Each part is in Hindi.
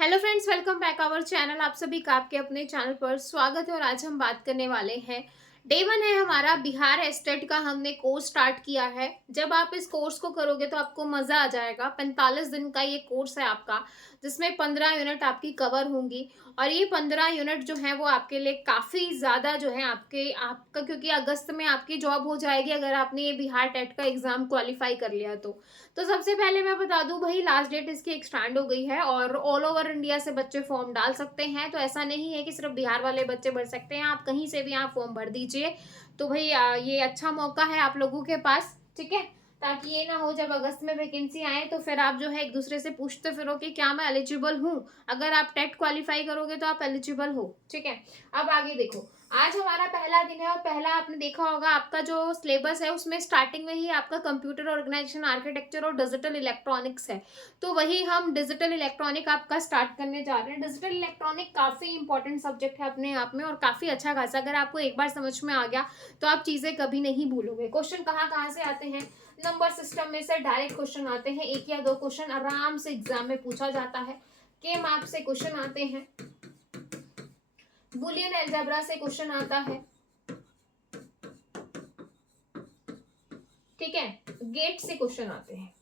Hello friends, welcome back our channel. आप सभी का आपके अपने चैनल पर स्वागत है। और आज हम बात करने वाले हैं, डे वन है हमारा बिहार एस्टेट का। हमने कोर्स स्टार्ट किया है। जब आप इस कोर्स को करोगे तो आपको मजा आ जाएगा। 45 दिन का ये कोर्स है आपका, जिसमें 15 यूनिट आपकी कवर होंगी। और ये 15 यूनिट जो है वो आपके लिए काफी ज्यादा जो है आपका, क्योंकि अगस्त में आपकी जॉब हो जाएगी अगर आपने ये बिहार टेट का एग्जाम क्वालिफाई कर लिया तो सबसे पहले मैं बता दूं भाई, लास्ट डेट इसकी एक्सटेंड हो गई है और ऑल ओवर इंडिया से बच्चे फॉर्म डाल सकते हैं। तो ऐसा नहीं है कि सिर्फ बिहार वाले बच्चे भर सकते हैं, आप कहीं से भी आप फॉर्म भर दीजिए। तो भाई ये अच्छा मौका है आप लोगों के पास, ठीक है। ताकि ये ना हो जब अगस्त में वैकेंसी आए तो फिर आप जो है एक दूसरे से पूछते फिरो कि क्या मैं एलिजिबल हूँ। अगर आप टेट क्वालिफाई करोगे तो आप एलिजिबल हो, ठीक है। अब आगे देखो, आज हमारा पहला दिन है और पहला आपने देखा होगा आपका जो सिलेबस है उसमें स्टार्टिंग में ही आपका कंप्यूटर ऑर्गेनाइजेशन आर्किटेक्चर और डिजिटल इलेक्ट्रॉनिक्स है। तो वही हम डिजिटल इलेक्ट्रॉनिक आपका स्टार्ट करने जा रहे हैं। डिजिटल इलेक्ट्रॉनिक काफी इंपॉर्टेंट सब्जेक्ट है अपने आप में और काफी अच्छा खासा, अगर आपको एक बार समझ में आ गया तो आप चीजें कभी नहीं भूलोगे। क्वेश्चन कहाँ कहाँ से आते हैं, नंबर सिस्टम में से डायरेक्ट क्वेश्चन आते हैं, एक या दो क्वेश्चन आराम से एग्जाम में पूछा जाता है। के मार्क से क्वेश्चन आते हैं, बुलियन अलजेब्रा से क्वेश्चन आता है, ठीक है। गेट से क्वेश्चन आते हैं,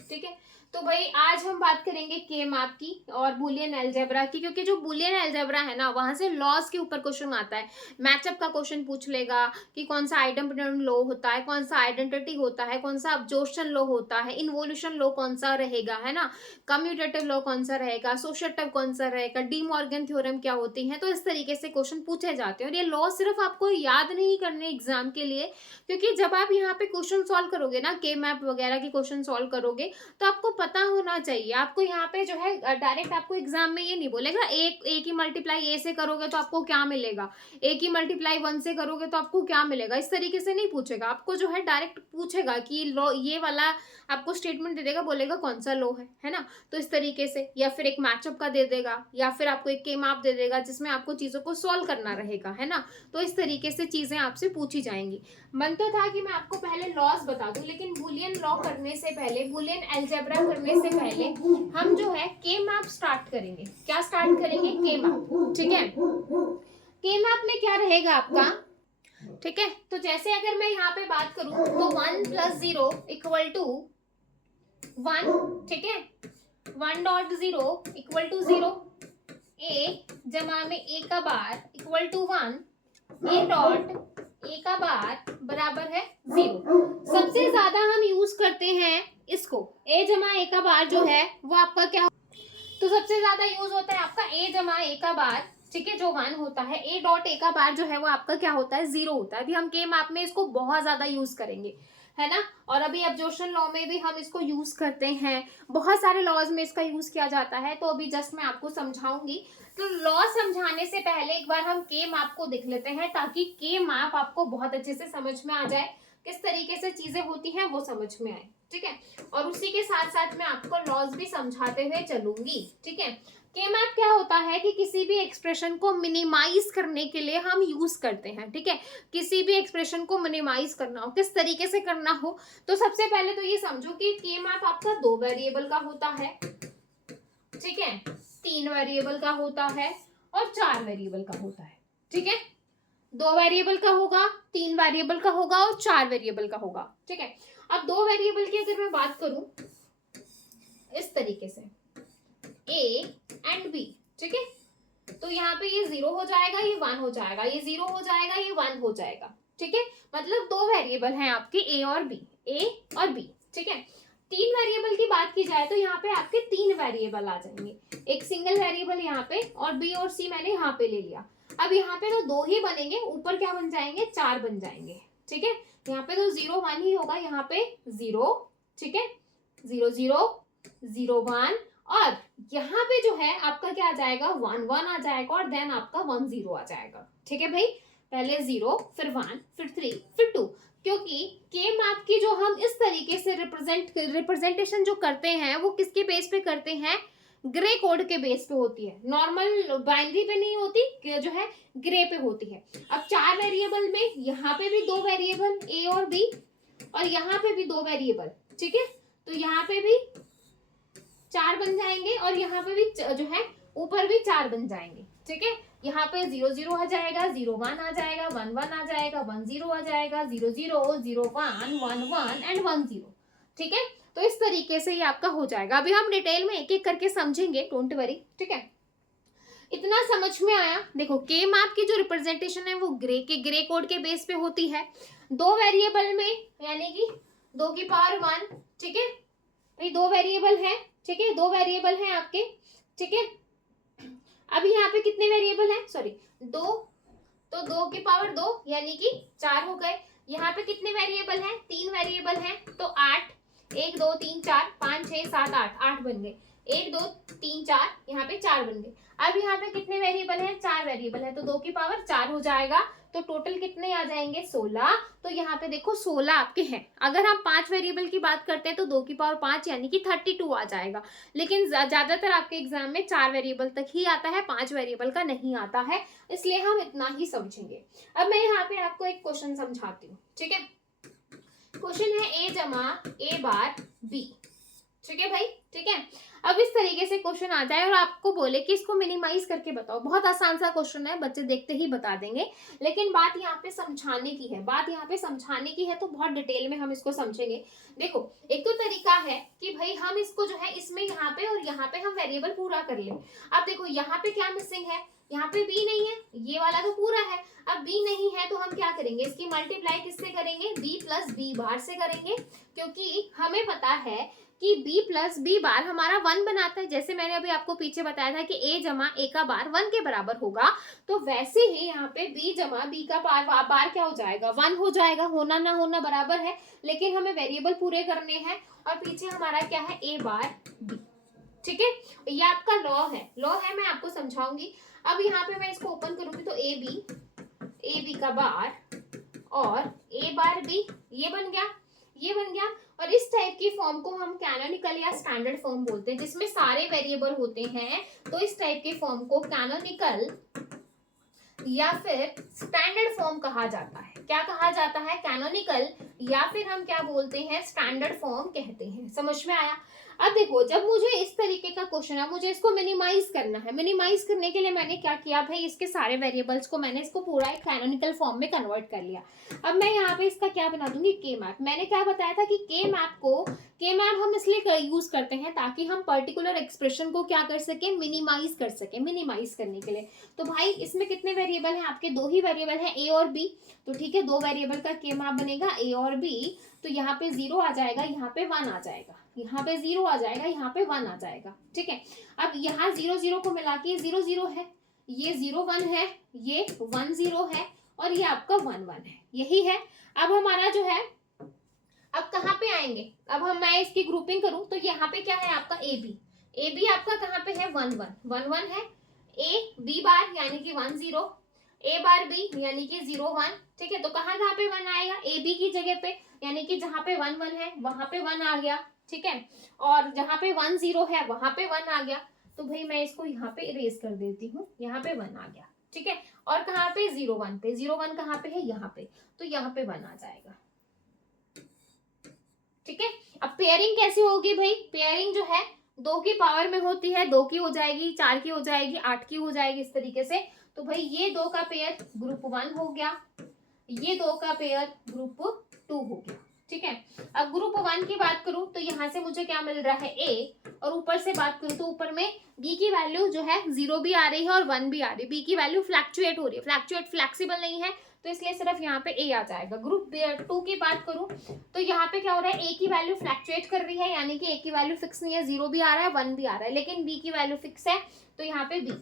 ठीक है। तो भाई आज हम बात करेंगे के मैप की और बुलियन अलजेब्रा की, क्योंकि जो बुलियन अलजेब्रा है ना वहां से लॉज के ऊपर क्वेश्चन आता है। मैचअप का क्वेश्चन पूछ लेगा कि कौन सा आइडेंटिटी लॉ होता है, कौन सा आइडेंटिटी होता है, कौन सा अब्जॉर्प्शन लॉ होता है, इन्वोल्यूशन लॉ कौन सा रहेगा, है ना, कम्यूटेटिव लॉ कौन सा रहेगा, सोशेटिव कौन सा रहेगा, डी मॉर्गन थ्योरम क्या होती है। तो इस तरीके से क्वेश्चन पूछे जाते हैं और ये लॉ सिर्फ आपको याद नहीं करने एग्जाम के लिए, क्योंकि जब आप यहाँ पे क्वेश्चन सॉल्व करोगे ना, के मैप वगैरह के क्वेश्चन सॉल्व करोगे तो आपको पता होना चाहिए। आपको यहाँ पे जो है डायरेक्ट आपको एग्जाम में ये नहीं बोलेगा एक ही मल्टीप्लाई ए से करोगे तो आपको क्या मिलेगा, एक ही मल्टीप्लाई वन से करोगे तो आपको क्या मिलेगा, इस तरीके से नहीं पूछेगा। आपको जो है डायरेक्ट पूछेगा कि लो ये वाला आपको स्टेटमेंट दे देगा, बोलेगा कौन सा लो है ना। तो इस तरीके से, या फिर एक मैचअप का दे देगा, या फिर आपको एक के मैप दे देगा जिसमें आपको चीजों को सॉल्व करना रहेगा, है ना। तो इस तरीके से चीजें आपसे पूछी जाएंगी। मन तो था कि मैं आपको पहले लॉस बता दूं, लेकिन बुलियन लॉ करने से पहले, बुलियन अलजेब्रा करने से पहले हम जो है के मैप स्टार्ट करेंगे। क्या स्टार्ट करेंगे, के मैप, ठीक है। के मैप में क्या रहेगा आपका, ठीक है। तो जैसे अगर मैं यहाँ पे बात करूं तो 1 + 0 = 1, ठीक है। 1.0 = 0, ए जमा में ए का बार = 1, ए डॉट ए का बार बराबर है 0। सबसे ज्यादा हम यूज करते हैं इसको, ए जमा ए का बार जो है वो आपका क्या, तो सबसे ज्यादा यूज होता है आपका ए जमा ए का बार, ठीक है, जो 1 होता है। ए डॉट ए का बार जो है वो आपका क्या होता है, 0 होता है। अभी हम के मैप में इसको बहुत ज्यादा यूज करेंगे, है ना। और अभी एब्जॉर्प्शन लॉ में भी हम इसको यूज करते हैं, बहुत सारे लॉज में इसका यूज किया जाता है। तो अभी जस्ट मैं आपको समझाऊंगी। तो लॉ समझाने से पहले एक बार हम के मैप को देख लेते हैं, ताकि के मैप आपको बहुत अच्छे से समझ में आ जाए, किस तरीके से चीजें होती हैं वो समझ में आए, ठीक है। और उसी के साथ साथ मैं आपको लॉज भी समझाते हुए चलूंगी, ठीक है। के मैप क्या होता है कि किसी भी एक्सप्रेशन को मिनिमाइज करने के लिए हम यूज करते हैं, ठीक है। किसी भी एक्सप्रेशन को मिनिमाइज करना हो, किस तरीके से करना हो, तो सबसे पहले तो ये समझो कि के मैप आपका 2 वेरिएबल का होता है, ठीक है, 3 वेरिएबल का होता है और 4 वेरिएबल का होता है, ठीक है। 2 वेरिएबल का होगा, 3 वेरिएबल का होगा और 4 वेरिएबल का होगा, ठीक है। अब 2 वेरिएबल की अगर मैं बात करूं इस तरीके से, ए एंड बी, ठीक है। तो यहाँ पे ये 0 हो जाएगा, ये 1 हो जाएगा, ये 0 हो जाएगा, ये 1 हो जाएगा, ठीक है। मतलब 2 वेरिएबल हैं आपके ए और बी, ए और बी, ठीक है। 3 वेरिएबल की बात की जाए तो यहाँ पे आपके 3 वेरिएबल आ जाएंगे, एक सिंगल वेरिएबल यहाँ पे, और बी और सी मैंने यहाँ पे ले लिया। अब यहाँ पे तो 2 ही बनेंगे, ऊपर क्या बन जाएंगे, 4 बन जाएंगे, ठीक है। यहाँ पे तो 0 1 ही होगा, यहाँ पे 0, ठीक है, 0 0 0 1, और यहाँ पे जो है आपका क्या आ जाएगा, 1 1 आ जाएगा, और देन आपका 1 0 आ जाएगा, ठीक है भाई। पहले 0, फिर 1, फिर 3, फिर 2, क्योंकि के मैप की जो हम इस तरीके से रिप्रेजेंटेशन जो करते हैं वो किसके बेस पे करते हैं, ग्रे कोड के बेस पे होती है, नॉर्मल बाइनरी पे नहीं होती, जो है ग्रे पे होती है। अब 4 वेरिएबल में यहाँ पे भी 2 वेरिएबल ए और बी, और यहाँ पे भी 2 वेरिएबल, ठीक है। तो यहाँ पे भी 4 बन जाएंगे और यहाँ पे भी जो है ऊपर भी 4 बन जाएंगे, ठीक है। यहाँ पे 0 0 आ जाएगा, 0 1 आ जाएगा, 1 1 आ जाएगा, 1 0 आ जाएगा, 0 0 0 1 1 1 एंड 1 0, ठीक है। तो इस तरीके से ये आपका हो जाएगा। अभी हम डिटेल में एक एक करके समझेंगे, डोंट वरी, ठीक है। इतना समझ में आया? देखो के मैप की जो रिप्रेजेंटेशन है वो ग्रे कोड के बेस पे होती है, 2 वेरिएबल में, यानी कि 2 की पावर 1, ठीक है भाई, 2 वेरिएबल है, ठीक है, 2 वेरिएबल है आपके, ठीक है। अभी यहाँ पे कितने वेरिएबल हैं? सॉरी 2, तो 2 की पावर 2 यानी कि 4 हो गए। यहाँ पे कितने वेरिएबल हैं? 3 वेरिएबल हैं, तो 8, 1 2 3 4 5 6 7 8, 8 बन गए, 1 2 3 4, यहाँ पे 4 बन गए। अब यहाँ पे कितने वेरिएबल हैं? 4 वेरिएबल है, तो 2 की पावर 4 हो जाएगा, तो टोटल कितने आ जाएंगे? 16। तो यहाँ पे देखो 16 आपके हैं। अगर हम 5 वेरिएबल की बात करते हैं तो 2 की पावर 5 यानी कि 32 आ जाएगा, लेकिन ज्यादातर आपके एग्जाम में 4 वेरिएबल तक ही आता है, 5 वेरिएबल का नहीं आता है, इसलिए हम इतना ही समझेंगे। अब मैं यहाँ पे आपको एक क्वेश्चन समझाती हूँ, ठीक है। क्वेश्चन है a जमा a बार b, ठीक है भाई, ठीक है। अब इस तरीके से क्वेश्चन आ जाए और आपको बोले कि इसको मिनिमाइज करके बताओ, बहुत आसान सा क्वेश्चन है, बच्चे देखते ही बता देंगे, लेकिन बात यहाँ पे समझाने की है, बात यहाँ पे समझाने की है, तो बहुत डिटेल में हम इसको समझेंगे। देखो एक तो तरीका है कि भाई हम इसको जो है इसमें यहाँ पे और यहाँ पे हम वेरिएबल पूरा कर ले। अब देखो यहाँ पे क्या मिसिंग है? यहाँ पे b नहीं है, ये वाला तो पूरा है। अब b नहीं है तो हम क्या करेंगे? इसकी मल्टीप्लाई किससे करेंगे? b प्लस b बार से करेंगे, क्योंकि हमें पता है कि b प्लस b बार हमारा 1 बनाता है। जैसे मैंने अभी आपको पीछे बताया था कि a जमा a का बार 1 के बराबर होगा, तो वैसे ही यहाँ पे b जमा b का बार क्या हो जाएगा? 1 हो जाएगा। होना ना होना बराबर है, लेकिन हमें वेरिएबल पूरे करने हैं और पीछे हमारा क्या है? a बार b, ठीक है। ये आपका लॉ है, मैं आपको समझाऊंगी। अब यहाँ पे मैं इसको ओपन करूंगी तो ए बी का बार और a बार b, ये बन गया। और इस टाइप की फॉर्म को हम कैनोनिकल या स्टैंडर्ड फॉर्म बोलते हैं, जिसमें सारे वेरिएबल होते हैं। तो इस टाइप के फॉर्म को कैनोनिकल या फिर स्टैंडर्ड फॉर्म कहा जाता है। क्या कहा जाता है? कैनोनिकल, या फिर हम क्या बोलते हैं? स्टैंडर्ड फॉर्म कहते हैं। समझ में आया? अब देखो जब मुझे इस तरीके का क्वेश्चन है, मुझे इसको मिनिमाइज करना है। मिनिमाइज करने के लिए मैंने क्या किया भाई? इसके सारे वेरिएबल्स को मैंने इसको पूरा एक कैनोनिकल फॉर्म में कन्वर्ट कर लिया। अब मैं यहाँ पे इसका क्या बना दूंगी? के मैप। मैंने क्या बताया था कि के मैप हम इसलिए यूज करते हैं ताकि हम पर्टिकुलर एक्सप्रेशन को क्या कर सके? मिनिमाइज कर सके। मिनिमाइज करने के लिए तो भाई इसमें कितने वेरिएबल हैं आपके? 2 ही वेरिएबल हैं, a और b। तो ठीक है, 2 वेरिएबल का के मैप बनेगा a और b। तो यहाँ पे 0 आ जाएगा, यहाँ पे 1 आ जाएगा, यहाँ पे 0 आ जाएगा, यहाँ पे 1 आ जाएगा, ठीक है। अब यहाँ 0 0 को मिला के 0 0 है, ये 0 1 है, ये 1 0 है और ये आपका 1 1 है, यही है। अब हमारा जो है, अब कहाँ पे आएंगे? अब मैं इसकी ग्रुपिंग करूं तो यहाँ पे क्या है आपका? ए बी आपका कहाँ पे है? 1 1 है। ए बी बार यानी कि 1 0, ए बार बी यानी कि 0 1, ठीक है। तो कहाँ पे 1 आएगा? ए बी की जगह पे, यानी कि जहाँ पे 1 1 है वहां पे 1 आ गया, ठीक है। और जहाँ पे 1 0 है वहां पे 1 आ गया। तो भाई मैं इसको यहाँ पे इरेज कर देती हूँ, यहाँ पे 1 आ गया, ठीक है। और कहाँ पे? 0 1 पे। 0 1 कहाँ पे है? यहाँ पे। तो यहाँ पे 1 आ जाएगा, ठीक है। अब पेयरिंग कैसी होगी भाई? पेयरिंग जो है 2 की पावर में होती है, 2 की हो जाएगी, 4 की हो जाएगी, 8 की हो जाएगी, इस तरीके से। तो भाई ये 2 का पेयर ग्रुप 1 हो गया, ये 2 का पेयर ग्रुप 2 हो गया, ठीक है। अब ग्रुप 1 की बात करूं तो यहाँ से मुझे क्या मिल रहा है? a। और ऊपर से बात करूं तो ऊपर में b की वैल्यू जो है 0 भी आ रही है और 1 भी आ रही है। b की वैल्यू फ्लैक्चुएट हो रही है, फ्लैक्सिबल नहीं है, तो इसलिए सिर्फ यहाँ पे a आ जाएगा। ग्रुप 2 की बात करूं तो यहाँ पे क्या हो रहा है? a की वैल्यू फ्लैक्चुएट कर रही है, यानी कि a की वैल्यू फिक्स नहीं है, 0 भी आ रहा है, 1 भी आ रहा है, लेकिन b की वैल्यू फिक्स है, तो यहाँ पे b।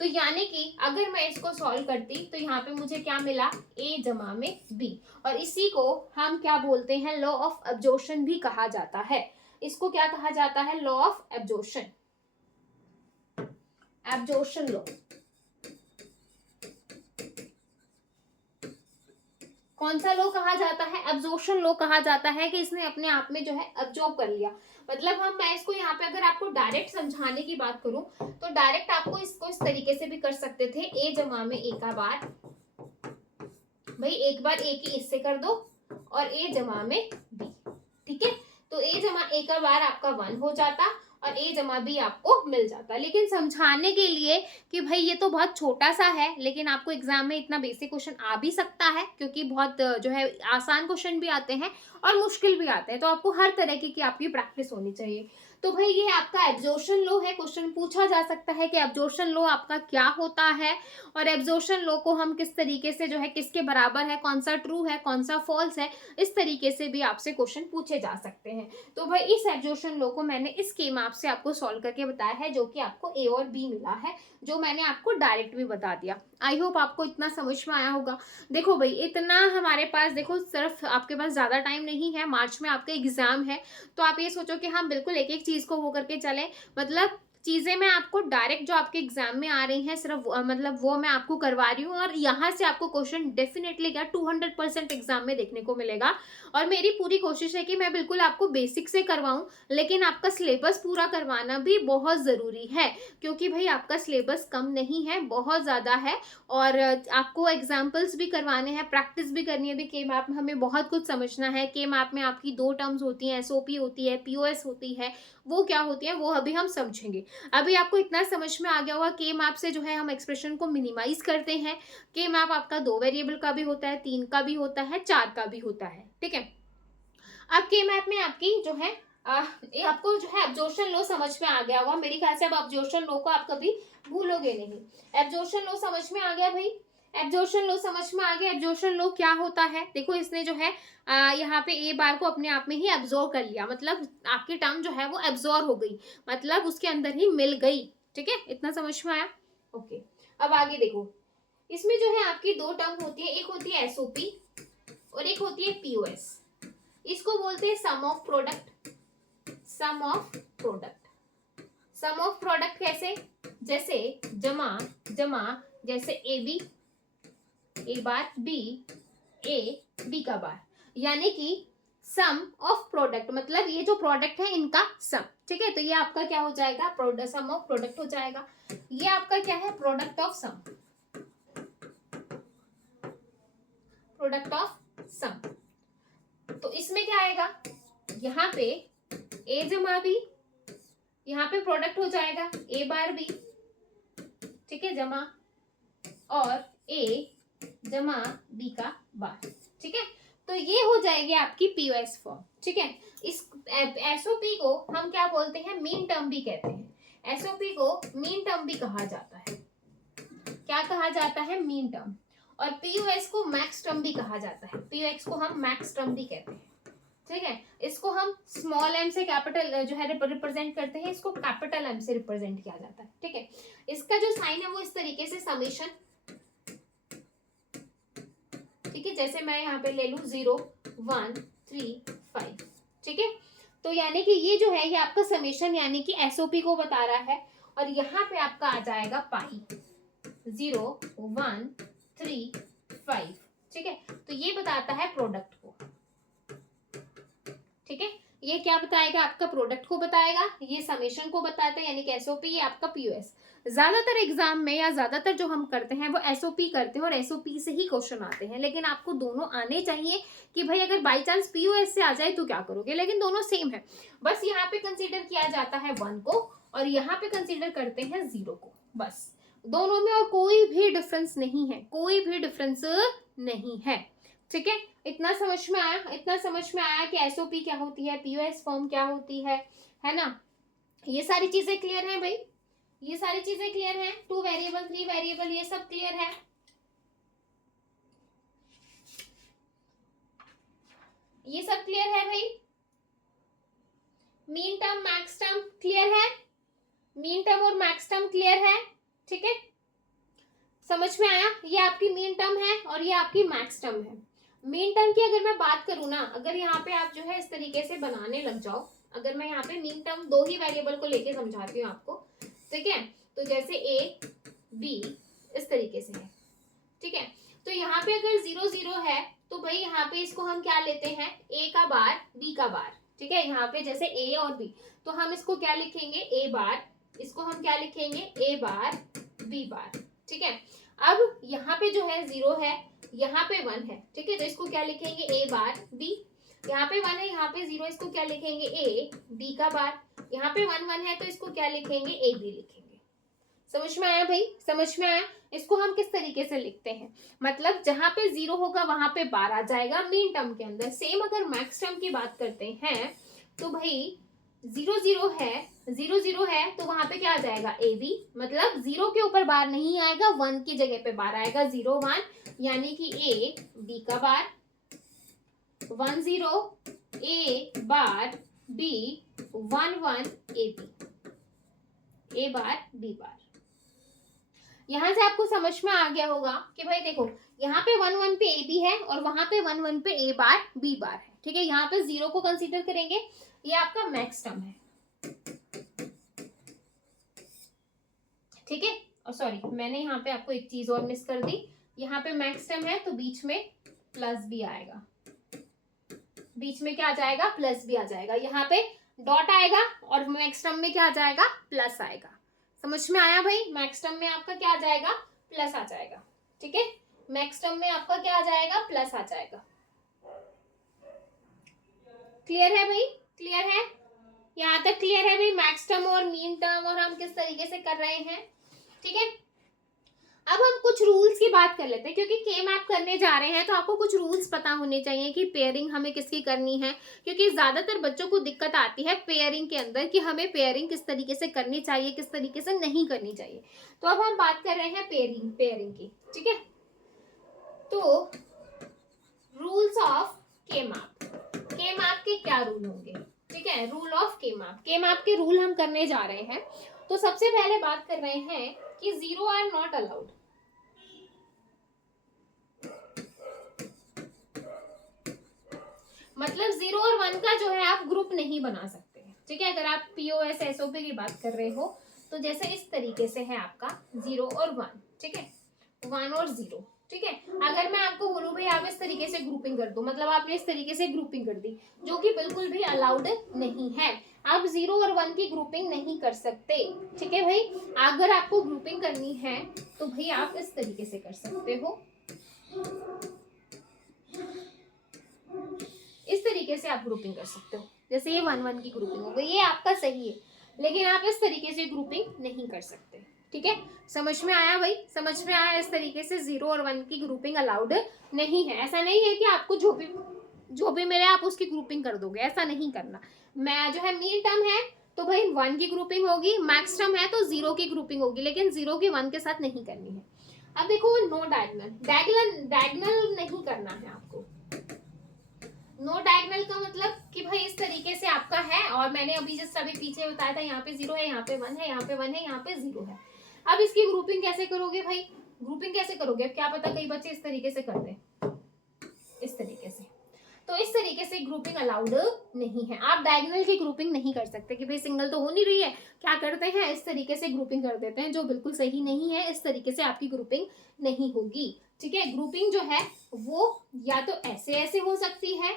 तो यानी कि अगर मैं इसको सॉल्व करती तो यहाँ पे मुझे क्या मिला? a जमा में b। और इसी को हम क्या बोलते हैं? लॉ ऑफ एब्जॉर्प्शन भी कहा जाता है। इसको क्या कहा जाता है? Law of absorption law. कौन सा लॉ कहा जाता है? एब्जॉर्प्शन लॉ कहा जाता है, कि इसने अपने आप में जो है एब्जॉर्ब कर लिया। मतलब मैं इसको यहाँ पे अगर आपको डायरेक्ट समझाने की बात करूं तो डायरेक्ट आपको इसको इस तरीके से भी कर सकते थे। a जमा में a का बार, भाई एक बार a की इससे कर दो और a जमा में b, ठीक है। तो a जमा a का बार आपका 1 हो जाता और a जमा b आपको मिल जाता है। लेकिन समझाने के लिए कि भाई ये तो बहुत छोटा सा है, लेकिन आपको एग्जाम में इतना बेसिक क्वेश्चन आ भी सकता है, क्योंकि बहुत जो है आसान क्वेश्चन भी आते हैं और मुश्किल भी आते हैं, तो आपको हर तरह की आपकी प्रैक्टिस होनी चाहिए। तो भाई ये आपका एब्जॉर्प्शन लॉ है। क्वेश्चन पूछा जा सकता है कि एब्जॉर्प्शन लॉ आपका क्या होता है, और एब्जॉर्प्शन लॉ को हम किस तरीके से जो है किसके बराबर है, कौन सा ट्रू है कौन सा फॉल्स है, इस तरीके से भी आपसे क्वेश्चन पूछे जा सकते हैं। तो भाई इस एब्जॉर्प्शन लॉ को मैंने इस स्कीम आपसे आपको सॉल्व करके बताया है, जो कि आपको ए और बी मिला है, जो मैंने आपको डायरेक्ट भी बता दिया। आई होप आपको इतना समझ में आया होगा। देखो भाई इतना हमारे पास, देखो सिर्फ आपके पास ज्यादा टाइम नहीं है, मार्च में आपका एग्जाम है, तो आप ये सोचो कि हम बिल्कुल एक एक चीज को वो करके चले, मतलब चीजें मैं आपको डायरेक्ट जो आपके एग्जाम में आ रही हैं सिर्फ मतलब वो मैं आपको करवा रही हूँ, और यहाँ से आपको क्वेश्चन डेफिनेटली क्या 200% एग्जाम में देखने को मिलेगा। और मेरी पूरी कोशिश है कि मैं बिल्कुल आपको बेसिक से करवाऊं, लेकिन आपका सिलेबस पूरा करवाना भी बहुत जरूरी है, क्योंकि भाई आपका सिलेबस कम नहीं है, बहुत ज्यादा है, और आपको एग्जाम्पल्स भी करवाने हैं, प्रैक्टिस भी करनी है भी। के मैप में हमें बहुत कुछ समझना है। के मैप में आपकी 2 टर्म्स होती हैं, एसओपी होती है, पीओएस होती है, वो क्या होती है वो अभी हम समझेंगे। अभी आपको इतना समझ में आ गया होगा के मैप से जो है हम एक्सप्रेशन को मिनिमाइज करते हैं। के मैप आपका 2 वेरिएबल का भी होता है, 3 का भी होता है, 4 का भी होता है, ठीक है। अब के मैप में आपकी जो है ये आपको जो है एब्जॉर्प्शन लॉ समझ में आ गया होगा मेरी ख्याल से। अब एब्जॉर्प्शन लॉ को आप कभी भूलोगे नहीं। एब्जॉर्प्शन लॉ समझ में आ गया भाई, एब्जॉर्प्शन लॉ समझ में आ गया। एब्जॉर्प्शन लॉ क्या होता है, देखो इसने जो है यहाँ पे ए बार को अपने आप में ही एब्जॉर्ब कर लिया, मतलब आपकी टर्म जो है वो एब्जॉर्ब हो गई, मतलब उसके अंदर ही मिल गई, ठीक है। इतना समझ में आया, ओके। अब आगे देखो, इसमें जो है आपकी 2 टर्म होती है, एक होती है एसओपी और एक होती है पीओएस। इसको बोलते हैं sum of product. Sum of product, sum of product कैसे, जैसे जमा जमा, जैसे A B, A bar B, A B का बार, यानी कि सम ऑफ प्रोडक्ट, मतलब ये जो प्रोडक्ट है इनका सम, ठीक है। तो ये आपका क्या हो जाएगा, सम ऑफ प्रोडक्ट हो जाएगा। ये आपका क्या है, product of sum, product of sum. तो इसमें क्या आएगा, यहाँ पे ए जमा बी, यहाँ पे प्रोडक्ट हो जाएगा ए बार बी, ठीक है, जमा, और ए जमा बी का बार, ठीक है। तो ये हो जाएगी आपकी पीओएस फॉर्म, ठीक है। इस एसओपी को हम क्या बोलते हैं, मीन टर्म भी कहते हैं। एसओपी को मीन टर्म भी कहा जाता है। क्या कहा जाता है, मीन टर्म। और पीओएस को मैक्स टर्म भी कहा जाता है। पीओएस को हम मैक्स टर्म भी कहते हैं, ठीक है। इसको हम स्मॉल एम से कैपिटल जो है रिप्रेजेंट करते हैं, इसको कैपिटल एम से रिप्रेजेंट किया जाता है, ठीक है। इसका जो साइन है वो इस तरीके से समेशन, ठीक है। जैसे मैं यहाँ पे ले लू 0 1 3 5, ठीक है। तो यानी कि ये जो है ये आपका समेशन यानी कि एसओपी को बता रहा है, और यहाँ पे आपका आ जाएगा पाई 0 1 3 5, ठीक है। तो ये बताता है प्रोडक्ट को, ठीक है। ये क्या बताएगा, आपका प्रोडक्ट को बताएगा, ये समेशन को बताता है, यानी कि एसओपी, ये आपका पीओएस। ज्यादातर एग्जाम में या ज्यादातर जो हम करते हैं वो एसओपी करते हैं, और एसओपी से ही क्वेश्चन आते हैं, लेकिन आपको दोनों आने चाहिए कि भाई अगर बाई चांस पीओएस से आ जाए तो क्या करोगे, लेकिन दोनों सेम है। बस यहाँ पे कंसीडर किया जाता है 1 को, और यहाँ पे कंसीडर करते हैं 0 को, बस दोनों में, और कोई भी डिफरेंस नहीं है, कोई भी डिफरेंस नहीं है, ठीक है। इतना समझ में आया, इतना समझ में आया कि एसओपी क्या होती है, पीओएस फॉर्म क्या होती है ना। ये सारी चीजें क्लियर हैं भाई, ये सारी चीजें क्लियर हैं। 2 वेरिएबल 3 वेरिएबल ये सब क्लियर है, ये सब क्लियर है भाई। Mean term max term clear है, मीन टर्म और मैक्स टर्म क्लियर है, ठीक है। समझ में आया, ये आपकी मीन टर्म है और ये आपकी मैक्स टर्म है। मीन टर्म की अगर मैं बात करूं ना, अगर यहाँ पे आप जो है इस तरीके से बनाने लग जाओ, अगर मैं यहाँ पे मीन टर्म 2 ही वेरिएबल को लेके समझाती हूँ आपको, ठीक है। तो जैसे ए बी इस तरीके से है, ठीक है। तो यहाँ पे अगर 0 0 है तो भाई यहाँ पे इसको हम क्या लेते हैं, ए का बार बी का बार, ठीक है। यहाँ पे जैसे ए और बी, तो हम इसको क्या लिखेंगे, ए बार, इसको हम क्या लिखेंगे, ए बार बी बार, ठीक है। अब यहाँ पे जो है 0 है, यहाँ पे 1 है, ठीक है। तो इसको क्या लिखेंगे, ए बार बी, यहाँ पे 1 है, यहाँ पे 0, इसको क्या लिखेंगे, ए बी का बार। यहाँ पे 1 1 है तो इसको क्या लिखेंगे, ए बी लिखेंगे। समझ में आया भाई, समझ में आया। इसको हम किस तरीके से लिखते हैं, मतलब जहां पे 0 होगा वहां पे बार आ जाएगा मीन टर्म के अंदर। सेम अगर मैक्स टर्म की बात करते हैं तो भाई 0 0 है, 0 0 है तो वहां पे क्या आ जाएगा, ए बी, मतलब 0 के ऊपर बार नहीं आएगा, 1 की जगह पे बार आएगा, 0 1, यानी कि ए बी का bar, 1 0 A bar B, 1 1 A B, A bar B bar. यहां से आपको समझ में आ गया होगा कि भाई देखो यहाँ पे 1 1 पे ए बी है और वहां पे 1 1 पे ए बार बी बार है, ठीक है। यहाँ पे 0 को कंसीडर करेंगे, ये आपका मैक्स टर्म है, ठीक है। और सॉरी मैंने यहाँ पे आपको एक चीज और मिस कर दी, यहाँ पे मैक्स टर्म है तो बीच में प्लस भी आएगा, बीच में क्या आ जाएगा, प्लस भी आ जाएगा, यहाँ पे डॉट आएगा और मैक्स टर्म में क्या आ जाएगा, प्लस आएगा। समझ में आया भाई, मैक्स टर्म में आपका क्या आ जाएगा, प्लस आ जाएगा, ठीक है। मैक्स टर्म में आपका क्या आ जाएगा, प्लस आ जाएगा। क्लियर है भाई, क्लियर है, यहाँ तक क्लियर है भाई, मैक्स टर्म और मीन टर्म और हम किस तरीके से कर रहे हैं, ठीक है। अब हम कुछ रूल्स की बात कर लेते हैं, क्योंकि के मैप करने जा रहे हैं तो आपको कुछ रूल्स पता होने चाहिए कि पेयरिंग हमें किसकी करनी है, क्योंकि ज्यादातर बच्चों को दिक्कत आती है पेयरिंग के अंदर कि हमें पेयरिंग किस तरीके से करनी चाहिए, किस तरीके से नहीं करनी चाहिए। तो अब हम बात कर रहे हैं पेयरिंग की, ठीक है। तो रूल्स ऑफ के मैप के क्या रूल होंगे, ठीक है। रूल ऑफ के मैप के रूल हम करने जा रहे हैं। तो सबसे पहले बात कर रहे हैं कि 0 आर नॉट अलाउड, मतलब 0 और 1 का जो है आप ग्रुप नहीं बना सकते, ठीक है। अगर आप पीओएस एसओपी की बात कर रहे हो तो जैसे इस तरीके से है आपका 0 और 1, ठीक है, 1 और 0, ठीक है। अगर मैं आपको बोलूं भाई आप इस तरीके से ग्रुपिंग कर दो, मतलब आपने इस तरीके से ग्रुपिंग कर दी, जो कि बिल्कुल भी अलाउड नहीं है। आप 0 और 1 की ग्रुपिंग नहीं कर सकते, ठीक है भाई। अगर आपको ग्रुपिंग करनी है तो भाई आप इस तरीके से कर सकते हो, इस तरीके से आप ग्रुपिंग कर सकते हो। जैसे ये 1 1 की ग्रुपिंग हो गई, ये आपका सही है, लेकिन आप इस तरीके से ग्रुपिंग नहीं कर सकते, ठीक है। समझ में आया भाई, समझ में आया। इस तरीके से 0 और 1 की ग्रुपिंग अलाउड नहीं है। ऐसा नहीं है कि आपको जो भी मिले आप उसकी ग्रुपिंग कर दोगे, ऐसा नहीं करना। मैं जो है मीन टर्म है तो भाई 1 की ग्रुपिंग होगी, मैक्स टर्म है तो 0 की ग्रुपिंग होगी, लेकिन 0 की 1 के साथ नहीं करनी है। अब देखो नो डायगोनल नहीं करना है आपको। नो डायगोनल का मतलब कि भाई इस तरीके से आपका है, और मैंने अभी जस्ट अभी पीछे बताया था यहाँ पे 0 है, यहाँ पे 1 है, यहाँ पे 1 है, यहाँ पे 0 है। अब इसकी ग्रुपिंग कैसे करोगे भाई, ग्रुपिंग कैसे करोगे, क्या पता कई बच्चे इस तरीके से कर दें, इस तरीके से। तो इस तरीके से ग्रुपिंग अलाउड नहीं है। आप डायगोनल की ग्रुपिंग नहीं कर सकते कि भाई सिंगल तो हो नहीं रही है, क्या करते हैं इस तरीके से ग्रुपिंग कर देते हैं, जो बिल्कुल सही नहीं है। इस तरीके से आपकी ग्रुपिंग नहीं होगी, ठीक है। ग्रुपिंग जो है वो या तो ऐसे ऐसे हो सकती है,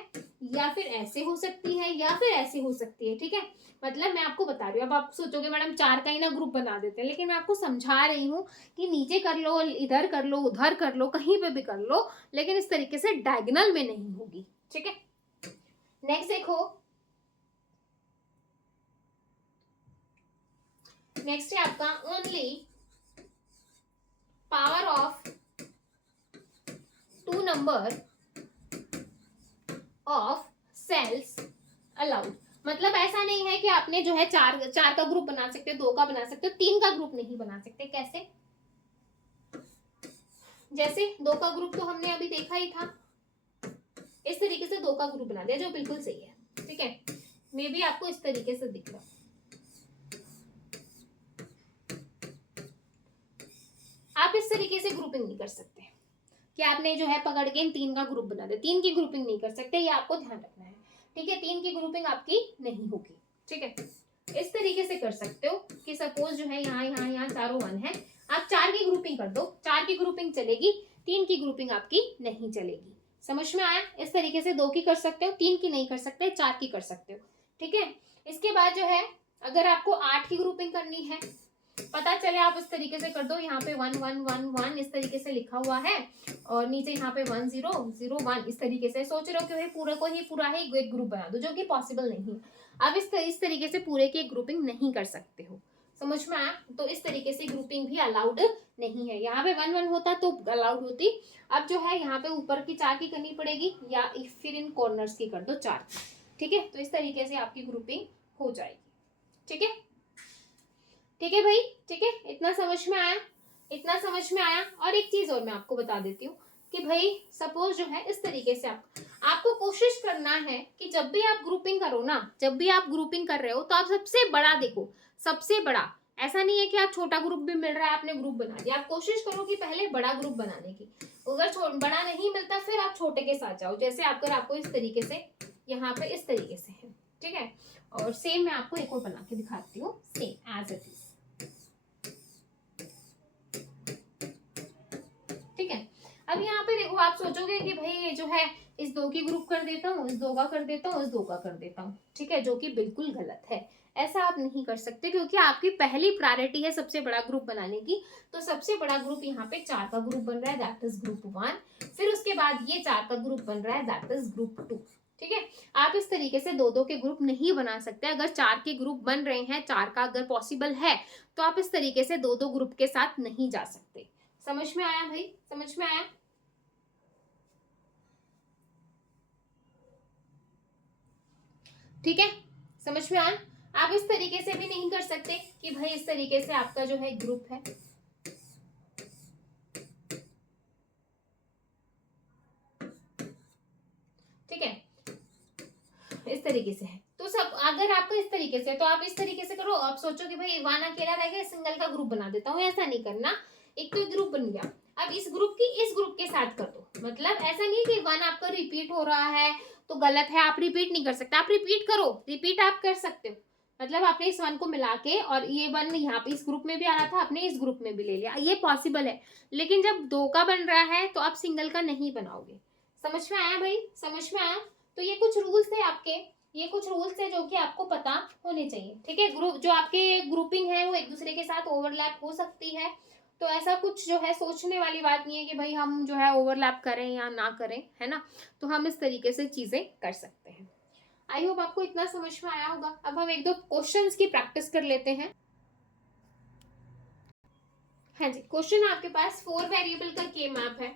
या फिर ऐसे हो सकती है, या फिर ऐसे हो सकती है, ठीक है। मतलब मैं आपको बता रही हूँ, अब आप सोचोगे मैडम 4 का ही ना ग्रुप बना देते हैं, लेकिन मैं आपको समझा रही हूँ कि नीचे कर लो, इधर कर लो, उधर कर लो, कहीं पे भी कर लो, लेकिन इस तरीके से डायगोनल में नहीं होगी, ठीक है। नेक्स्ट देखो, नेक्स्ट है आपका only power of 2 number of cells allowed. मतलब ऐसा नहीं है कि आपने जो है चार का ग्रुप बना सकते हो, 2 का बना सकते हो, 3 का ग्रुप नहीं बना सकते। कैसे, जैसे 2 का ग्रुप तो हमने अभी देखा ही था, इस तरीके से 2 का ग्रुप बना दिया, जो बिल्कुल सही है, ठीक है। मे बी आपको इस तरीके से दिख रहा, आप इस तरीके से ग्रुपिंग नहीं कर सकते कि आपने जो है पकड़ के 3 का ग्रुप बना दिया, 3 की ग्रुपिंग नहीं कर सकते, ये आपको ध्यान रखना है, ठीक है। 3 की ग्रुपिंग आपकी नहीं होगी, ठीक है। इस तरीके से कर सकते हो कि सपोज जो है यहाँ यहाँ यहाँ चारों 1 है, आप 4 की ग्रुपिंग कर दो, 4 की ग्रुपिंग चलेगी, 3 की ग्रुपिंग आपकी नहीं चलेगी। समझ में आया। इस तरीके से 2 की कर सकते हो, 3 की नहीं कर सकते, 4 की कर सकते हो, ठीक है। इसके बाद जो है अगर आपको 8 की ग्रुपिंग करनी है, पता चले आप इस तरीके से कर दो, यहाँ पे 1 1 1 1 इस तरीके से लिखा हुआ है, और नीचे यहाँ पे 1 0 0 1 इस तरीके से सोच रहे हो कि भाई पूरा ही एक ग्रुप बना दो, जो कि पॉसिबल नहीं है। आप इस तरीके से पूरे की ग्रुपिंग नहीं कर सकते हो, समझ में आया? तो इस तरीके से ग्रुपिंग भी अलाउड नहीं है। यहाँ पे 1 1 होता तो अलाउड होती। अब जो है यहाँ पे ऊपर की 4 की करनी पड़ेगी या फिर इन कॉर्नर्स की कर दो 4 की, ठीक है? तो इस तरीके से आपकी ग्रुपिंग हो जाएगी, ठीक है? ठीक है भाई, ठीक है, इतना समझ में आया? इतना समझ में आया? और एक चीज और मैं आपको बता देती हूँ कि भाई सपोज जो है इस तरीके से आपको कोशिश करना है कि जब भी आप ग्रुपिंग करो ना, जब भी आप ग्रुपिंग कर रहे हो तो आप सबसे बड़ा देखो, सबसे बड़ा। ऐसा नहीं है कि आप छोटा ग्रुप भी मिल रहा है आपने ग्रुप बना दिया, आप कोशिश करो कि पहले बड़ा ग्रुप बनाने की। अगर बड़ा नहीं मिलता फिर आप छोटे के साथ जाओ। जैसे आपको इस तरीके से यहाँ पे इस तरीके से है, ठीक है? और सेम मैं आपको एक और बना के दिखाती हूँ, सेम एज इट इज, ठीक है? अब यहाँ पे देखो, आप सोचोगे कि भाई ये जो है इस 2 की ग्रुप कर देता हूँ, इस 2 का कर देता हूँ, इस 2 का कर देता हूँ, ठीक है? जो कि बिल्कुल गलत है। ऐसा आप नहीं कर सकते क्योंकि आपकी पहली प्रायोरिटी है सबसे बड़ा ग्रुप बनाने की। तो सबसे बड़ा ग्रुप यहाँ पे 4 का ग्रुप बन रहा है, दैट इज ग्रुप 1। फिर उसके बाद ये 4 का ग्रुप बन रहा है, दैट इज ग्रुप 2, ठीक है? आप इस तरीके से 2 के ग्रुप नहीं बना सकते। अगर 4 के ग्रुप बन रहे हैं, 4 का अगर पॉसिबल है, तो आप इस तरीके से 2 ग्रुप के साथ नहीं जा सकते। समझ में आया भाई? समझ में आया? ठीक है, समझ में आया? आप इस तरीके से भी नहीं कर सकते कि भाई इस तरीके से आपका जो है ग्रुप है, ठीक है? इस तरीके से है तो सब, अगर आपका इस तरीके से है तो आप इस तरीके से करो। आप सोचो कि भाई 1 अकेला रह गया, सिंगल का ग्रुप बना देता हूँ, ऐसा नहीं करना। एक तो ग्रुप बन गया, अब इस ग्रुप की इस ग्रुप के साथ कर दो। मतलब ऐसा नहीं कि 1 आपका रिपीट हो रहा है तो गलत है, आप रिपीट नहीं कर सकते। आप रिपीट करो, रिपीट आप कर सकते हो। मतलब आपने इस 1 को मिला के और ये 1 यहाँ पे इस ग्रुप में भी आ रहा था, आपने इस ग्रुप में भी ले लिया, ये पॉसिबल है। लेकिन जब 2 का बन रहा है तो आप सिंगल का नहीं बनाओगे। समझ में आया भाई? समझ में आया? तो ये कुछ रूल्स थे आपके, ये कुछ रूल्स है जो कि आपको पता होने चाहिए, ठीक है? ग्रुप जो आपके ग्रुपिंग है वो एक दूसरे के साथ ओवरलैप हो सकती है, तो ऐसा कुछ जो है सोचने वाली बात नहीं है कि भाई हम जो है ओवरलैप करें या ना करें, है ना? तो हम इस तरीके से चीजें कर सकते हैं। आई होप आपको इतना समझ में आया होगा। अब हम 1-2 क्वेश्चंस की प्रैक्टिस कर लेते हैं। हाँ जी, क्वेश्चन आपके पास 4 वेरिएबल का के मैप है,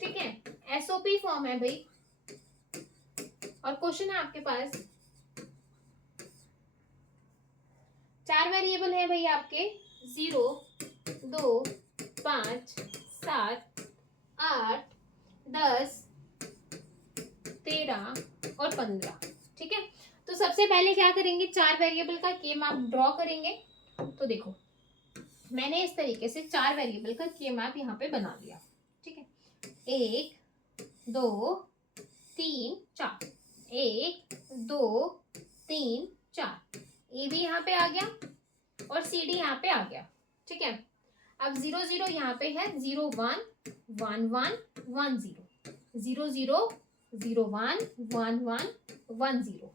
ठीक है? एसओपी फॉर्म है भाई, और क्वेश्चन है आपके पास 4 वेरिएबल है भाई आपके, 0, 2, 5, 7, 8, 10, 13 और 15, ठीक है? तो सबसे पहले क्या करेंगे, 4 वेरिएबल का के मैप ड्रॉ करेंगे। तो देखो मैंने इस तरीके से 4 वेरिएबल का के मैप यहाँ पे बना लिया, ठीक है? 1 2 3 4, 1 2 3 4, ए भी यहाँ पे आ गया और सी डी यहाँ पे आ गया, ठीक है? अब 0 0 यहाँ पे है, 0 1 1 1 1 0, 0 0 0 1 1 1 1 0,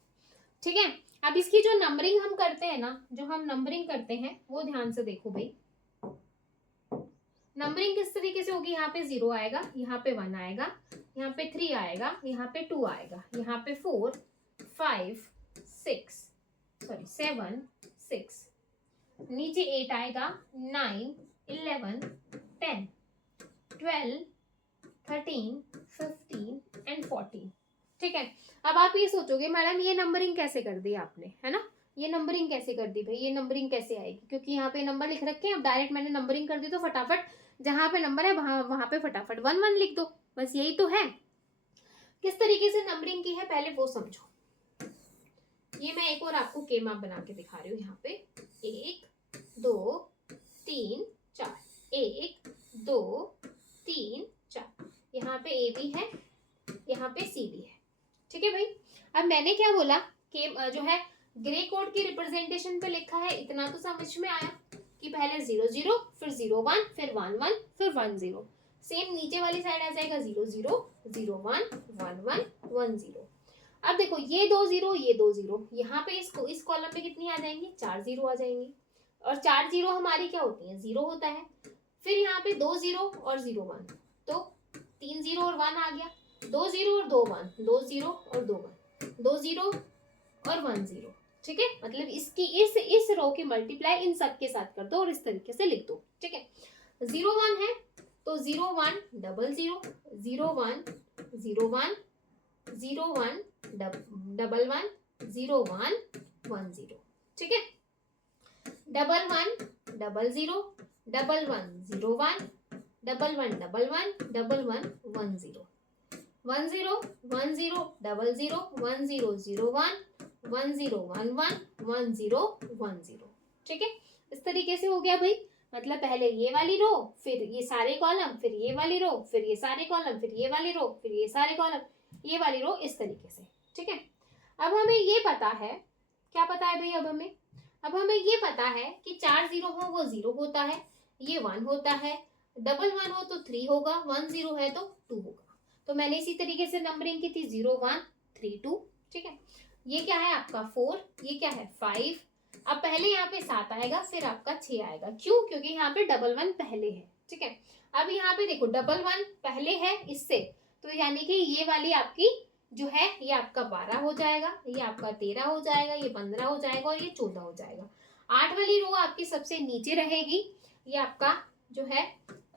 ठीक है? अब इसकी जो नंबरिंग हम करते हैं ना, जो हम नंबरिंग करते हैं वो ध्यान से देखो भाई। नंबरिंग किस तरीके से होगी, यहाँ पे 0 आएगा, यहाँ पे 1 आएगा, यहाँ पे 3 आएगा, यहाँ पे 2 आएगा, यहाँ पे 4 5 6 7 6, नीचे 8 आएगा, 9 11 10 12 13 15 एंड 14, ठीक है? अब आप ये सोचोगे मैडम ये नंबरिंग कैसे कर दी आपने, है ना? ये नंबरिंग कैसे कर दी भाई, ये नंबरिंग कैसे आएगी? क्योंकि यहाँ पे नंबर लिख रखे हैं, अब डायरेक्ट मैंने नंबरिंग कर दी तो फटाफट जहां पे नंबर है वहां पे फटाफट 1 1 लिख दो, बस यही तो है। किस तरीके से नंबरिंग की है पहले वो समझो। ये मैं एक और आपको के मैप बना के दिखा रही हूँ। यहाँ पे 1 2 3 4, 1 2 3 4, यहाँ पे ए भी है, यहाँ पे सी भी है, ठीक है भाई? अब मैंने क्या बोला कि जो है ग्रे कोड की रिप्रेजेंटेशन पे लिखा है, इतना तो समझ में आया कि पहले 0 0 फिर 0 1 फिर 1 1 फिर 1 0, सेम नीचे वाली साइड आ जाएगा 0 0 0 1 1 1 1 0। अब देखो ये 2 0 ये 2 0, यहाँ पे इस कॉलम पे कितनी आ जाएंगी, 4 0 आ जाएंगी, और 4 0 हमारी क्या होती है, 0 होता है। फिर यहाँ पे 2 0 और 0 1, तो 3 0 और 1 आ गया। 2 0 और 2 1, 2 0 और 2 1, 2 0 और 1 0। ठीक है, मतलब इसकी इस रो की मल्टीप्लाई इन सब के साथ कर दो और इस तरीके से लिख दो। ठीक है, 0 1 है तो 0 1 डबल 0, 0 1 0 1 0 1 डबल 1 0 1 1 0। ठीक है, double 1 double 0 double 1 0 1 double 1 double 1 double 1 1 0, 1 0 1 0 double 0 1 0 0 1 1 0 1 1 1 0 1 0। ठीक है, इस तरीके से हो गया भाई। मतलब पहले ये वाली रो, फिर ये सारे कॉलम, फिर ये वाली रो, फिर ये सारे कॉलम, फिर ये वाली रो, फिर ये सारे कॉलम, ये वाली रो, इस तरीके से। ठीक है, अब हमें ये पता है, क्या पता है भाई अब हमें ये पता है कि 4 0 हो वो 0 होता है, ये 1 होता है, डबल 1 हो तो 3 होगा, 1 0 है तो 2 होगा। तो मैंने इसी तरीके से नंबरिंग की थी 0 1 3 2। ठीक है, ये क्या है आपका 4, ये क्या है 5। अब पहले यहाँ पे 7 आएगा, फिर आपका 6 आएगा। क्यों? क्योंकि यहाँ पे डबल 1 पहले है। ठीक है, अब यहाँ पे देखो डबल 1 पहले है इससे, तो यानी कि ये वाली आपकी जो है ये आपका 12 हो जाएगा, ये आपका 13 हो जाएगा, ये 15 हो जाएगा और ये 14 हो जाएगा। 8 वाली रो आपकी सबसे नीचे रहेगी, ये आपका जो है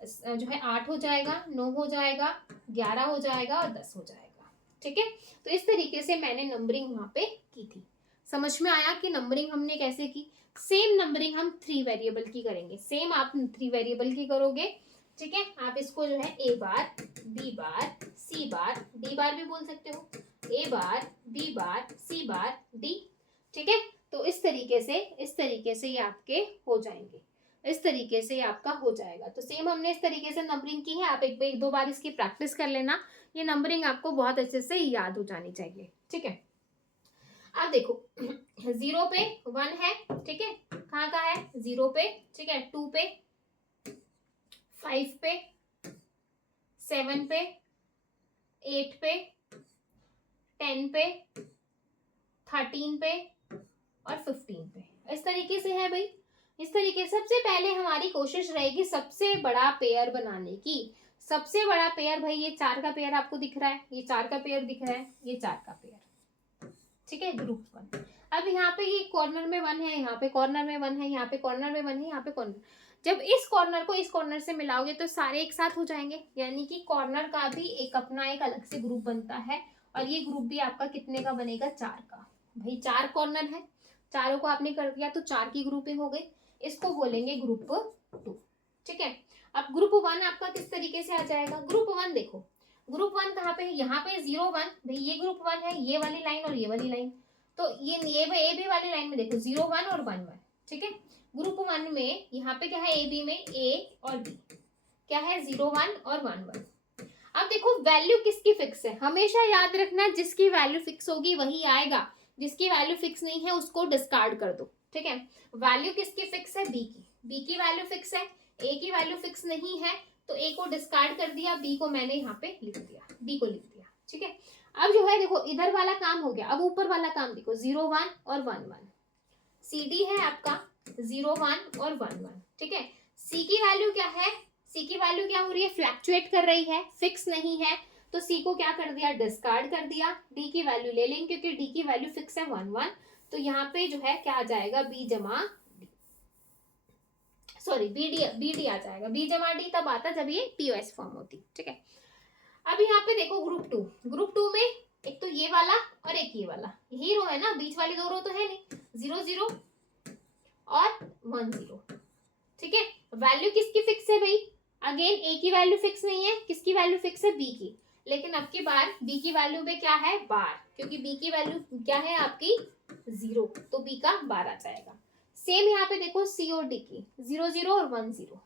8 हो जाएगा, 9 हो जाएगा, 11 हो जाएगा और 10 हो जाएगा। ठीक है, तो इस तरीके से मैंने नंबरिंग वहां पे की थी। समझ में आया कि नंबरिंग हमने कैसे की? सेम नंबरिंग हम 3 वेरिएबल की करेंगे, सेम आप 3 वेरिएबल की करोगे। ठीक है, आप इसको जो है ए बार, बी बार, सी बार, डी बार भी बोल सकते हो, ए बार, बी बार, सी बार, डी। ठीक है, तो इस तरीके से ये आपके हो जाएंगे, इस तरीके से आपका हो जाएगा। तो सेम हमने इस तरीके से नंबरिंग की है, आप एक दो बार इसकी प्रैक्टिस कर लेना, ये नंबरिंग आपको बहुत अच्छे से याद हो जानी चाहिए। ठीक है, अब देखो 0 पे 1 है। ठीक है, कहाँ का है? 0 पे। ठीक है, 2 पे, 5 पे, 7 पे, 8 पे, 10 पे, 13 पे और 15 पे, इस तरीके से है भाई। इस तरीके से सबसे पहले हमारी कोशिश रहेगी सबसे बड़ा पेयर बनाने की। सबसे बड़ा पेयर भाई ये 4 का पेयर आपको दिख रहा है, ये 4 का पेयर दिख रहा है, ये 4 का पेयर। ठीक है, ग्रुप 1। अब यहाँ पे ये कॉर्नर में 1 है, यहाँ पे कॉर्नर में 1 है, यहाँ पे कॉर्नर में 1 है, यहाँ पे कॉर्नर। जब इस कॉर्नर को इस कॉर्नर से मिलाओगे तो सारे एक साथ हो जाएंगे, यानी कि कॉर्नर का भी एक अपना एक अलग से ग्रुप बनता है। और ये ग्रुप भी आपका कितने का बनेगा? 4 का। भाई 4 कॉर्नर है, चारों को आपने कर दिया तो 4 की ग्रुपिंग हो गई, इसको बोलेंगे ग्रुप 2। ठीक है, अब ग्रुप 1 आपका किस तरीके से आ जाएगा? ग्रुप 1 देखो, ग्रुप 1 कहाँ पे है? यहाँ पे 0 1, भाई ये ग्रुप 1 है, ये वाली लाइन और ये वाली लाइन। तो ये ए बी वाली लाइन में देखो 0 1 और 1 1। ठीक है, ग्रुप 1 में यहाँ पे क्या है? ए बी में ए और बी क्या है? 0 1 और 1 1। अब देखो वैल्यू किसकी फिक्स है, हमेशा याद रखना, जिसकी वैल्यू फिक्स होगी वही आएगा, जिसकी वैल्यू फिक्स नहीं है उसको डिस्कार्ड कर दो। ठीक है, वैल्यू किसकी फिक्स है? बी की वैल्यू फिक्स है, ए की वैल्यू फिक्स नहीं है, तो ए को डिस्कार्ड कर दिया, बी को मैंने यहाँ पे लिख दिया, बी को लिख दिया। ठीक है, अब जो है देखो इधर वाला काम हो गया, अब ऊपर वाला काम देखो 0 1 और 1 1। सी डी है आपका 0 1 और 1 1। ठीक है, सी की वैल्यू क्या है? सी की वैल्यू क्या हो रही है? फ्लैक्चुएट कर रही है, फिक्स नहीं है, तो सी को क्या कर दिया? डिस्कार्ड कर दिया। डी की वैल्यू ले लेंगे क्योंकि डी की वैल्यू फिक्स है 1 1, तो यहाँ पे जो है क्या आ जाएगा? बी जमा सॉरी बी डी आ जाएगा। बी जमा डी तब आता जब ये पीओएस फॉर्म होती। ठीक है, अब यहाँ पे देखो ग्रुप 2, ग्रुप 2 में एक तो ये वाला और एक ये वाला, यही रो है ना, बीच वाली 2 रो तो है नहीं, 0 0 और 1 0। ठीक है, वैल्यू किसकी फिक्स है भाई? अगेन ए की वैल्यू फिक्स नहीं है, किसकी वैल्यू फिक्स है? बी की। लेकिन अब की बार बी की वैल्यू पे क्या है? बार, क्योंकि बी की वैल्यू क्या है आपकी? 0, तो बी का बार आ जाएगा। सेम यहाँ पे देखो सी और डी की, 0 0 और 1 0,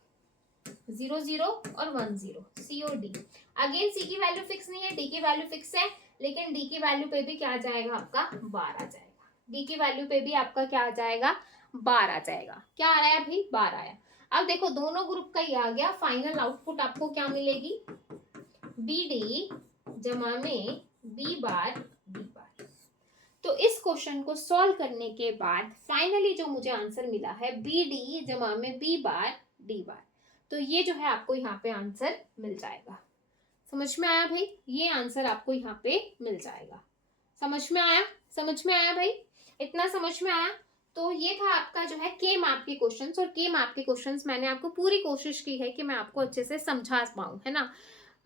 0 0 और 1 0, सी और डी। अगेन सी की वैल्यू फिक्स नहीं है, डी की वैल्यू फिक्स है, लेकिन डी की वैल्यू पे भी क्या आ जाएगा? आपका बार आ जाएगा। डी की वैल्यू पे भी आपका क्या आ जाएगा? बार आ जाएगा। क्या आ रहा है भाई? बार आया। अब देखो दोनों ग्रुप का ये आ गया, फाइनल आउटपुट आपको क्या मिलेगी? बी डी जमा में बी बार डी बार। तो इस क्वेश्चन को सॉल्व करने के बाद फाइनली जो मुझे आंसर मिला है बी डी जमा में बी बार डी बार, तो ये जो है आपको यहाँ पे आंसर मिल जाएगा। समझ में आया भाई? ये आंसर आपको यहाँ पे मिल जाएगा। समझ में आया? समझ में आया भाई? इतना समझ में आया? तो ये था आपका जो है के मैप के क्वेश्चंस, और के मैप के क्वेश्चंस मैंने आपको पूरी कोशिश की है कि मैं आपको अच्छे से समझा पाऊं, है ना।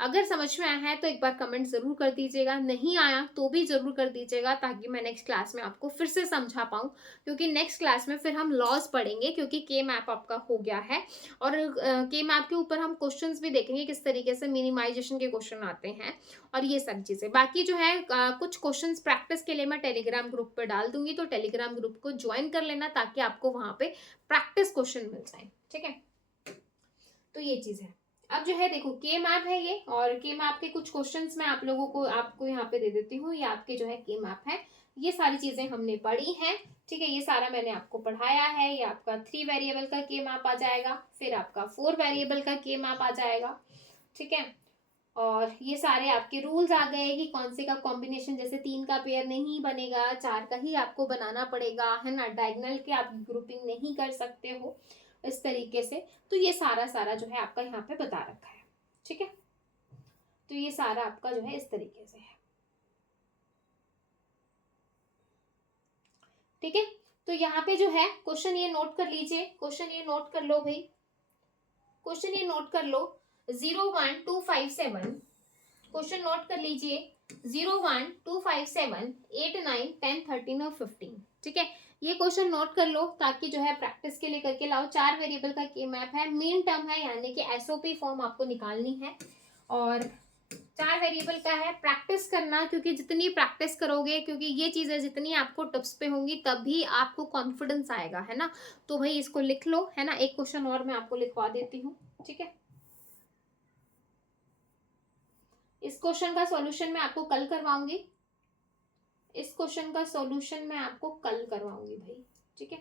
अगर समझ में आया है तो एक बार कमेंट जरूर कर दीजिएगा, नहीं आया तो भी जरूर कर दीजिएगा, ताकि मैं नेक्स्ट क्लास में आपको फिर से समझा पाऊं, क्योंकि नेक्स्ट क्लास में फिर हम लॉज पढ़ेंगे, क्योंकि के मैप आपका हो गया है। और के मैप के ऊपर हम क्वेश्चंस भी देखेंगे किस तरीके से मिनिमाइजेशन के क्वेश्चन आते हैं और ये सब चीजें। बाकी जो है कुछ क्वेश्चंस प्रैक्टिस के लिए मैं टेलीग्राम ग्रुप पर डाल दूंगी, तो टेलीग्राम ग्रुप को ज्वाइन कर लेना, ताकि आपको वहां पे प्रैक्टिस क्वेश्चन मिल जाए, ठीक है। तो ये चीज है। अब जो है देखो के मैप है ये, और के मैप के कुछ क्वेश्चंस मैं आप लोगों को आपको यहाँ पे दे देती हूँ। ये आपके जो है के मैप है, ये सारी चीजें हमने पढ़ी हैं, ठीक है। ये सारा मैंने आपको पढ़ाया है। ये आपका 3 वेरिएबल का के मैप आ जाएगा, फिर आपका 4 वेरिएबल का के मैप आ जाएगा, ठीक है। और ये सारे आपके रूल्स आ गए कि कौन से का कॉम्बिनेशन, जैसे 3 का पेयर नहीं बनेगा, 4 का ही आपको बनाना पड़ेगा, है ना। डायगोनल के आप ग्रुपिंग नहीं कर सकते हो इस तरीके से। तो ये सारा सारा जो है आपका यहाँ पे बता रखा है, ठीक है। तो ये सारा आपका जो है इस तरीके से है, ठीक है। तो यहाँ पे जो है क्वेश्चन ये नोट कर लीजिए, क्वेश्चन ये नोट कर लो भाई, क्वेश्चन ये नोट कर लो 01257, क्वेश्चन नोट कर लीजिए 01257 8 9 10 13 और 15, ठीक है। ये क्वेश्चन नोट कर लो, ताकि जो है प्रैक्टिस के लिए करके लाओ। 4 वेरिएबल का के मैप है, मेन टर्म है, यानी कि एसओपी फॉर्म आपको निकालनी है, और 4 वेरिएबल का है। प्रैक्टिस करना, क्योंकि जितनी प्रैक्टिस करोगे, क्योंकि ये चीजें जितनी आपको टिप्स पे होंगी तभी आपको कॉन्फिडेंस आएगा, है ना। तो भाई इसको लिख लो, है ना। एक क्वेश्चन और मैं आपको लिखवा देती हूँ, ठीक है। इस क्वेश्चन का सॉल्यूशन मैं आपको कल करवाऊंगी, इस क्वेश्चन का सॉल्यूशन मैं आपको कल करवाऊंगी भाई, ठीक है।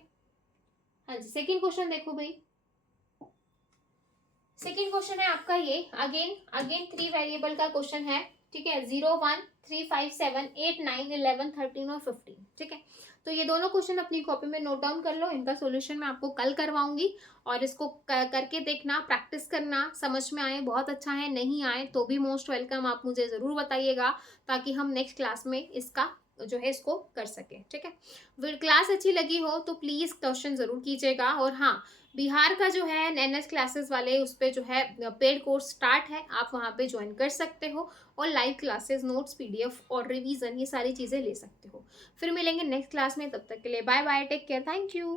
हाँ जी, सेकंड क्वेश्चन देखो भाई। सेकंड क्वेश्चन है आपका ये, अगेन अगेन 3 वेरिएबल का क्वेश्चन है, ठीक है। 0 1 3 5 7 8 9 11 13 और 15, ठीक है। तो ये दोनों क्वेश्चन अपनी कॉपी में नोट डाउन कर लो, इनका सॉल्यूशन मैं आपको कल करवाऊंगी, और इसको करके देखना, प्रैक्टिस करना। समझ में आए बहुत अच्छा है, नहीं आए तो भी मोस्ट वेलकम, आप मुझे ज़रूर बताइएगा, ताकि हम नेक्स्ट क्लास में इसका जो है इसको कर सके, ठीक है। क्लास अच्छी लगी हो तो प्लीज़ क्वेश्चन ज़रूर कीजिएगा। और हाँ, बिहार का जो है एनएस क्लासेस वाले, उस पर जो है पेड कोर्स स्टार्ट है, आप वहाँ पे ज्वाइन कर सकते हो, और लाइव क्लासेस, नोट्स, पीडीएफ और रिवीजन, ये सारी चीज़ें ले सकते हो। फिर मिलेंगे नेक्स्ट क्लास में, तब तक के लिए bye bye, take care, thank you.